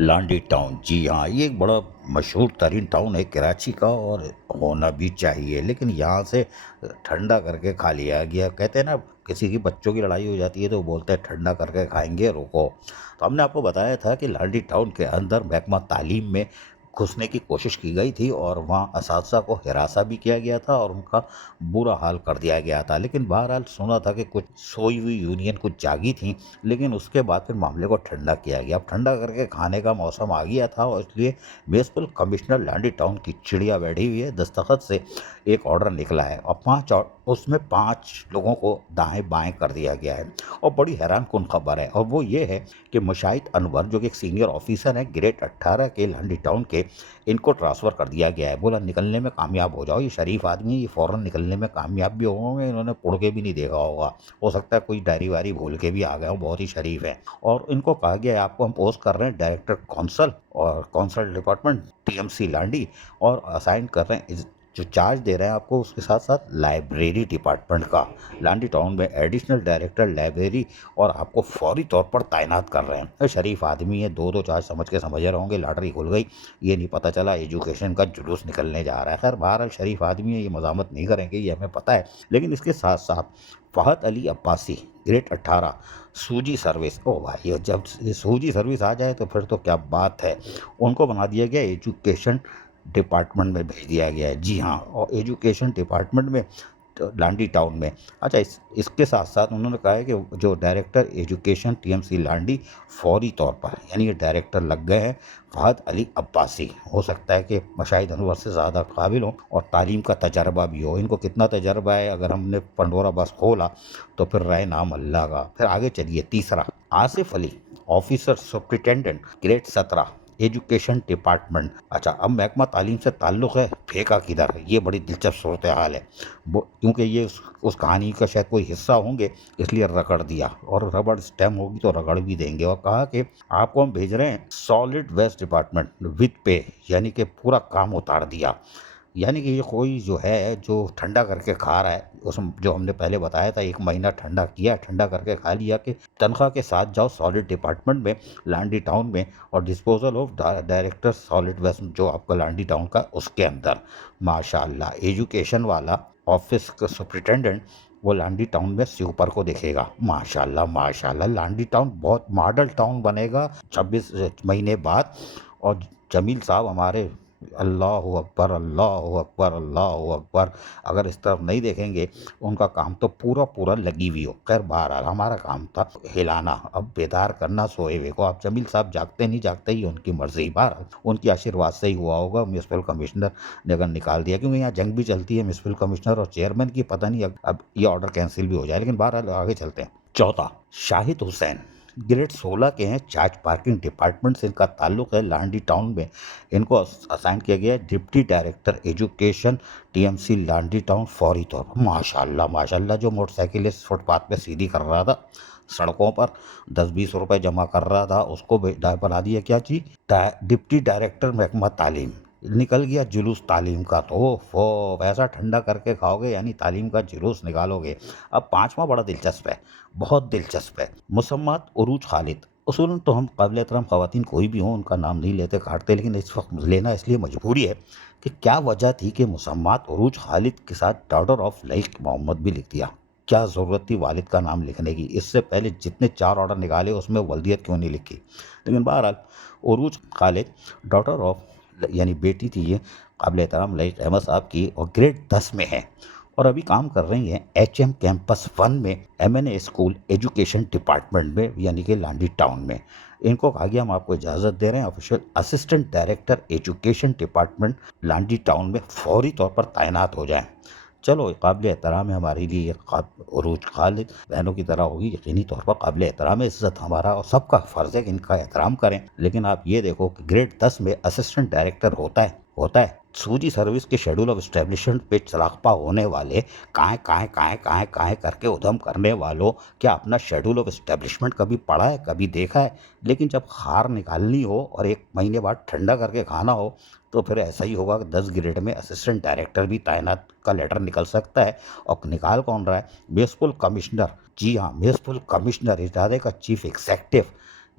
लांडी town, जी हाँ, ये एक बड़ा मशहूर तरीन टाउन है कराची का और होना भी चाहिए। लेकिन यहाँ से ठंडा करके खा लिया गया। कहते हैं ना, किसी की बच्चों की लड़ाई हो जाती है तो बोलते हैं ठंडा करके खाएंगे, रुको। तो हमने आपको बताया था कि लांडी टाउन के अंदर महकमा तालीम में घुसने की कोशिश की गई थी और वहाँ असातिज़ा को हिरासा भी किया गया था और उनका बुरा हाल कर दिया गया था। लेकिन बहरहाल सुना था कि कुछ सोई हुई यूनियन कुछ जागी थी, लेकिन उसके बाद फिर मामले को ठंडा किया गया। अब ठंडा करके खाने का मौसम आ गया था और इसलिए म्यूनसिपल कमिश्नर लांडी टाउन की चिड़िया बैठी हुई है। दस्तखत से एक ऑर्डर निकला है और उसमें 5 लोगों को दाएं बाएं कर दिया गया है। और बड़ी हैरान कुन खबर है और वो ये है कि मुशाहिद अनवर जो कि एक सीनियर ऑफिसर है ग्रेड 18 के लांडी टाउन के, इनको ट्रांसफ़र कर दिया गया है। बोला निकलने में कामयाब हो जाओ, ये शरीफ आदमी है, ये फ़ौरन निकलने में कामयाब भी होंगे, इन्होंने पुड़ के भी नहीं देखा होगा। हो सकता है कोई डायरी वारी भूल के भी आ गए हों, बहुत ही शरीफ हैं। और इनको कहा गया है आपको हम पोस्ट कर रहे हैं डायरेक्टर कौंसल और कौंसल डिपार्टमेंट टीएमसी लांडी, और असाइन कर रहे हैं जो चार्ज दे रहे हैं आपको उसके साथ साथ लाइब्रेरी डिपार्टमेंट का। लांडी टाउन में एडिशनल डायरेक्टर लाइब्रेरी और आपको फौरी तौर पर तैनात कर रहे हैं। शरीफ आदमी है, दो दो चार्ज समझ के समझ रहे होंगे, लॉटरी खुल गई, ये नहीं पता चला एजुकेशन का जुलूस निकलने जा रहा है। खैर बहरहाल शरीफ आदमी है, ये मजामत नहीं करेंगे, ये हमें पता है। लेकिन इसके साथ साथ फ़हद अली अब्बासी ग्रेड 18 सूजी सर्विस, ओ भाई जब ये सूजी सर्विस आ जाए तो फिर तो क्या बात है। उनको बना दिया गया एजुकेशन डिपार्टमेंट में भेज दिया गया है। जी हाँ, और एजुकेशन डिपार्टमेंट में लांडी टाउन में। अच्छा, इसके साथ साथ उन्होंने कहा है कि जो डायरेक्टर एजुकेशन टीएमसी लांडी फौरी तौर पर, यानी ये डायरेक्टर लग गए हैं फ़हद अली अब्बासी। हो सकता है कि मशाहिद अनवर से ज़्यादा काबिल हो और तालीम का तजर्बा भी हो। इनको कितना तजर्बा है अगर हमने पंडोरा बस खोला तो फिर रहे नाम अल्लाह का। फिर आगे चलिए, तीसरा Asif Ali officer superintendent grade 17 education department. अच्छा, अब महकमा तालीम से ताल्लुक़ है, फेंका किधर है, ये बड़ी दिलचस्प सूरत हाल है। वो क्योंकि ये उस कहानी का शायद कोई हिस्सा होंगे, इसलिए रगड़ दिया, और रबड़ स्टैम्प होगी तो रगड़ भी देंगे। और कहा कि आपको हम भेज रहे हैं सॉलिड वेस्ट डिपार्टमेंट विद पे, यानी कि पूरा काम उतार दिया। यानी कि ये कोई जो है जो ठंडा करके खा रहा है, उसमें जो हमने पहले बताया था 1 महीना ठंडा किया, ठंडा करके खा लिया कि तनख्वाह के साथ जाओ सॉलिड डिपार्टमेंट में लांडी टाउन में, और disposal of director solid waste जो आपका लांडी टाउन का उसके अंदर। माशाल्लाह, एजुकेशन वाला ऑफिस का सुप्रिटेंडेंट वो लांडी टाउन में स्वीपर को देखेगा। माशाल्लाह माशाल्लाह, लांडी टाउन बहुत मॉडल टाउन बनेगा 26 महीने बाद। और जमील साहब हमारे, अल्लाह अकबर अल्लाह अकबर अल्लाह अकबर, अगर इस तरफ नहीं देखेंगे उनका काम तो पूरा पूरा लगी हुई हो। खैर बहरहाल हमारा काम था हिलाना, अब बेदार करना सोए हुए को। अब जमील साहब जागते नहीं जागते ही उनकी मर्जी। बहरहाल उनकी आशीर्वाद से ही हुआ होगा, म्यूनसिपल कमिश्नर ने अगर निकाल दिया, क्योंकि यहाँ जंग भी चलती है म्यूनसिपल कमिश्नर और चेयरमैन की, पता नहीं अब ये ऑर्डर कैंसिल भी हो जाए। लेकिन बहरहाल आगे चलते हैं। चौथा, शाहिद हुसैन ग्रेड 16 के हैं, चार्ज पार्किंग डिपार्टमेंट से इनका ताल्लुक है लांडी टाउन में। इनको असाइन किया गया है deputy director education TMC Landi town फौरी तौर पर। माशाल्लाह माशाल्लाह, जो मोटरसाइकिल इस फुटपाथ पे सीधी कर रहा था, सड़कों पर 10-20 रुपए जमा कर रहा था, उसको बना दिया क्या चीज, डिप्टी डायरेक्टर महकमा तालीम। निकल गया जुलूस तालीम का, तो वो वैसा ठंडा करके खाओगे यानी तालीम का जुलूस निकालोगे। अब पांचवा बड़ा दिलचस्प है, बहुत दिलचस्प है। मुसम्मात उरूज खालिद। उसूलन तो हम काबिल एहतराम ख़वातीन कोई भी हों उनका नाम नहीं लेते काटते, लेकिन इस वक्त लेना इसलिए मजबूरी है कि क्या वजह थी कि मुसम्मात उरूज खालिद के साथ डॉटर ऑफ लईक मोहम्मद भी लिख दिया। क्या ज़रूरत थी वालिद का नाम लिखने की, इससे पहले जितने 4 ऑर्डर निकाले उसमें वल्दियत क्यों नहीं लिखी। लेकिन बहरहाल उरूज खालिद डॉटर ऑफ, यानी बेटी थी ये काबिल एहतराम लईक अहमद साहब की, और ग्रेड 10 में है और अभी काम कर रही हैं HM कैंपस 1 में MNA स्कूल एजुकेशन डिपार्टमेंट में, यानी कि लांडी टाउन में। इनको कहा गया हम आपको इजाज़त दे रहे हैं official assistant director education department Landi town में फौरी तौर पर तैनात हो जाएं। चलो, काबिल एहतराम है हमारे लिए, उरूज खालिद बहनों की तरह होगी, यकीनी तौर पर काबिल एहतराम है, इज़्ज़त हमारा और सबका फ़र्ज़ है कि इनका एहतराम करें। लेकिन आप ये देखो कि ग्रेड 10 में असिस्टेंट डायरेक्टर होता है सूजी सर्विस के शेड्यूल ऑफ इस्टेब्लिशमेंट पे चलाकपा होने वाले, काहे करके उधम करने वालों, क्या अपना शेड्यूल ऑफ इस्टेब्लिशमेंट कभी पढ़ा है, कभी देखा है? लेकिन जब हार निकालनी हो और 1 महीने बाद ठंडा करके खाना हो तो फिर ऐसा ही होगा कि 10 ग्रेड में असिस्टेंट डायरेक्टर भी तैनात का लेटर निकल सकता है। और निकाल कौन रहा है? Municipal commissioner. जी हाँ, म्यूनसिपल कमिश्नर, इस इदारे का चीफ एग्जीक्यूटिव,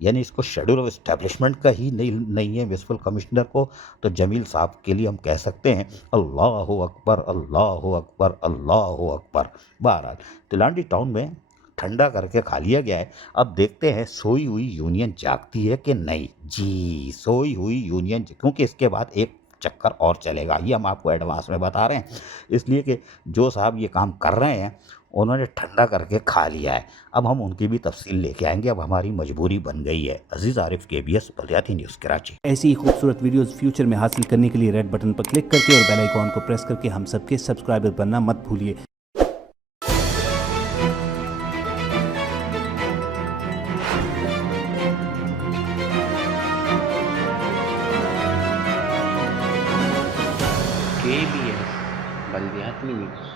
यानी इसको शेड्यूल ऑफ एस्टैब्लिशमेंट का ही नहीं है म्यूनसिपल कमिश्नर को, तो जमील साहब के लिए हम कह सकते हैं अल्लाह अकबर अल्लाह अकबर अल्लाह अकबर। बहरहाल तिलांडी टाउन में ठंडा करके खा लिया गया है। अब देखते हैं सोई हुई यूनियन जागती है कि नहीं। जी, सोई हुई यूनियन, क्योंकि इसके बाद एक चक्कर और चलेगा, ये हम आपको एडवांस में बता रहे हैं, इसलिए कि जो साहब ये काम कर रहे हैं उन्होंने ठंडा करके खा लिया है। अब हम उनकी भी तफसील लेके आएंगे, अब हमारी मजबूरी बन गई है। अजीज़ आरिफ, KBS बलियाती न्यूज़ कराची। ऐसी ही खूबसूरत वीडियोस फ्यूचर में हासिल करने के लिए रेड बटन पर क्लिक करके और बेल आइकॉन को प्रेस करके हम सबके सब्सक्राइबर बनना मत भूलिए। KBS बलियाती न्यूज़।